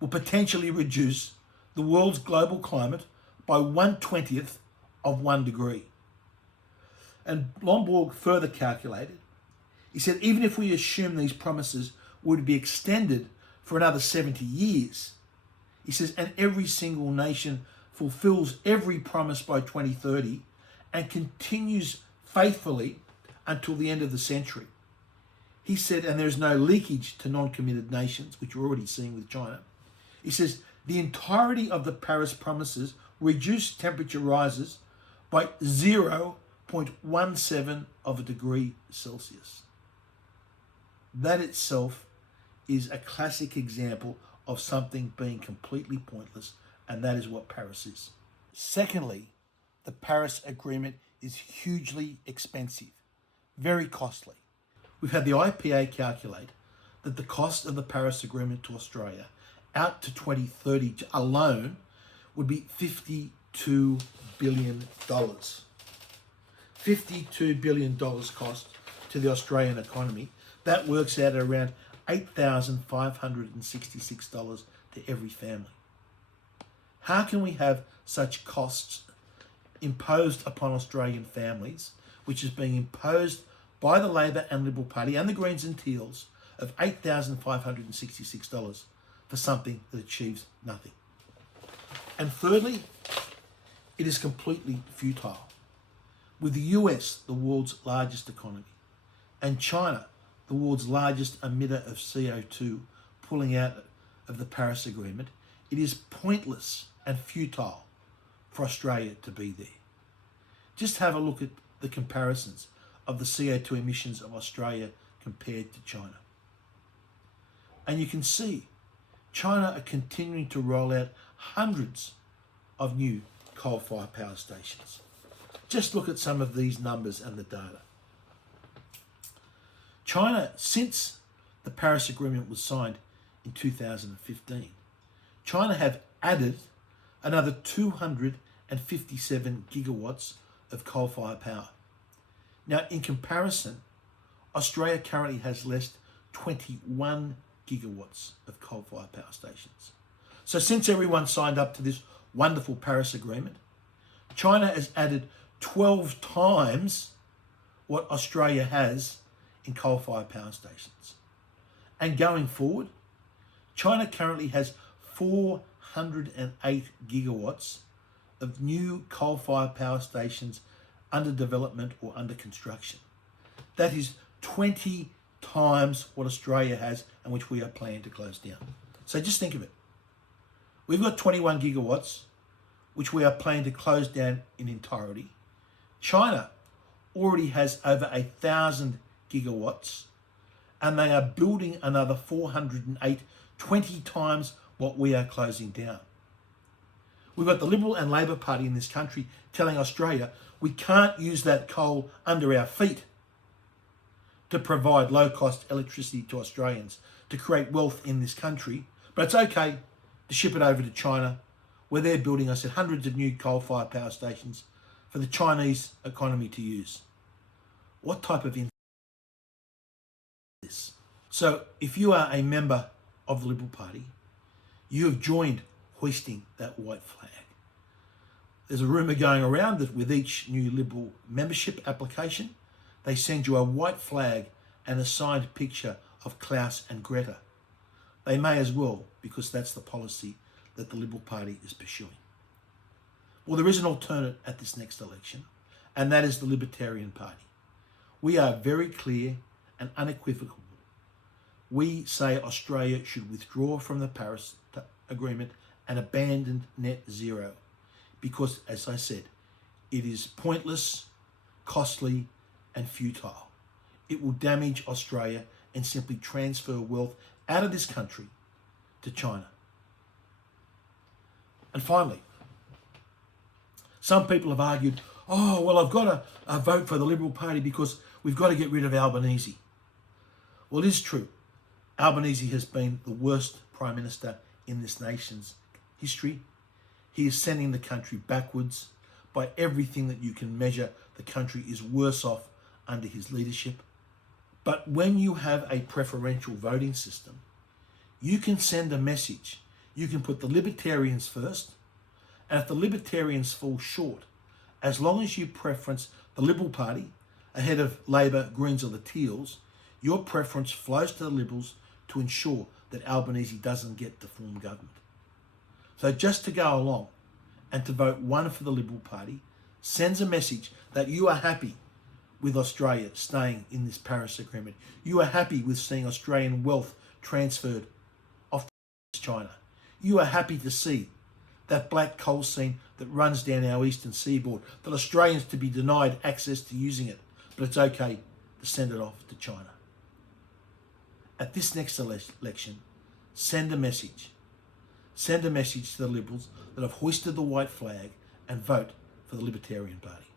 will potentially reduce the world's global climate by 1/20th of 1 degree. And Lomborg further calculated, he said, even if we assume these promises would be extended for another 70 years, he says, and every single nation fulfills every promise by 2030 and continues faithfully until the end of the century. He said, and there's no leakage to non-committed nations, which we're already seeing with China. He says, the entirety of the Paris promises reduce temperature rises by 0.17 of a degree Celsius. That itself is a classic example of something being completely pointless, and that is what Paris is. Secondly, the Paris Agreement is hugely expensive, very costly. We've had the IPA calculate that the cost of the Paris Agreement to Australia out to 2030 alone would be $52 billion. $52 billion cost to the Australian economy. That works out at around $8,566 to every family. How can we have such costs imposed upon Australian families, which is being imposed by the Labor and Liberal Party and the Greens and Teals, of $8,566 for something that achieves nothing? And thirdly, it is completely futile. With the US, the world's largest economy, and China, the world's largest emitter of CO2, pulling out of the Paris Agreement, it is pointless and futile for Australia to be there. Just have a look at the comparisons of the CO2 emissions of Australia compared to China. And you can see China are continuing to roll out hundreds of new coal-fired power stations. Just look at some of these numbers and the data. China, since the Paris Agreement was signed in 2015, China have added another 257 gigawatts of coal-fired power. Now, in comparison, Australia currently has less 21 gigawatts of coal-fired power stations. So since everyone signed up to this wonderful Paris Agreement, China has added 12 times what Australia has in coal-fired power stations. And going forward, China currently has 408 gigawatts of new coal-fired power stations under development or under construction. That is 20 times what Australia has and which we are planning to close down. So just think of it. We've got 21 gigawatts, which we are planning to close down in entirety. China already has over 1,000 gigawatts, and they are building another 408, 20 times what we are closing down. We've got the Liberal and Labor Party in this country telling Australia we can't use that coal under our feet to provide low-cost electricity to Australians, to create wealth in this country, but it's okay to ship it over to China, where they're building, I said, hundreds of new coal-fired power stations for the Chinese economy to use. What type of this? So if you are a member of the Liberal Party, you have joined hoisting that white flag. There's a rumour going around that with each new Liberal membership application, they send you a white flag and a signed picture of Klaus and Greta. They may as well, because that's the policy that the Liberal Party is pursuing. Well, there is an alternate at this next election, and that is the Libertarian Party. We are very clear and unequivocal. We say Australia should withdraw from the Paris Agreement and abandon net zero because, as I said, it is pointless, costly, and futile. It will damage Australia and simply transfer wealth out of this country to China. And finally, some people have argued, oh, well, I've got to vote for the Liberal Party because we've got to get rid of Albanese. Well, it is true. Albanese has been the worst Prime Minister in this nation's history. He is sending the country backwards. By everything that you can measure, the country is worse off under his leadership. But when you have a preferential voting system, you can send a message. you can put the Libertarians first, and if the Libertarians fall short, as long as you preference the Liberal Party ahead of Labor, Greens or the Teals, your preference flows to the Liberals to ensure that Albanese doesn't get to form government. So just to go along and to vote one for the Liberal Party sends a message that you are happy with Australia staying in this Paris Agreement. You are happy with seeing Australian wealth transferred off to China. You are happy to see that black coal seam that runs down our eastern seaboard, that Australians to be denied access to using it, but it's okay to send it off to China. At this next election, send a message. Send a message to the Liberals that have hoisted the white flag and vote for the Libertarian Party.